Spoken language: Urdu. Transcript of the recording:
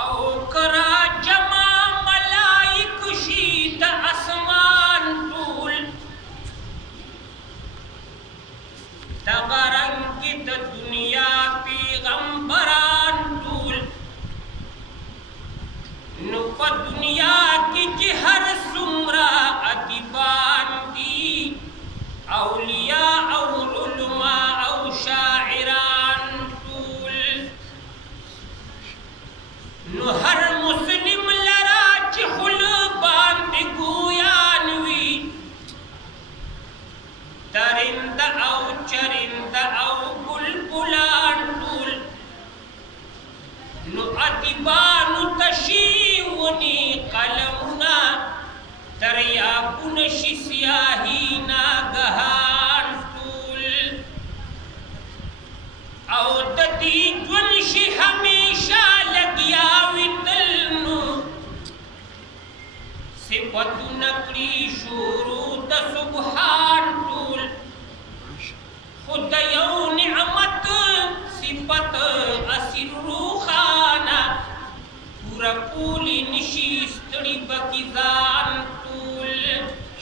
او کرا جما ملائک شید اسمان طول دغرنگ د دنیا پیغمبران طول نو په دنیا کې چې هر څومره ادیبان دي اولیاء او علماء او شاعران طول نو هر مسلم لرا چې خله باندې ګویان وي درند او چرند او بلبلان طول نو ادیبانو تشیونی قلمنا دریابون شي سیاهی ناگهان طول او د دې ژوند شي همیشه لګیاوي تل نو صفتونه کړي شروع د سبحان طول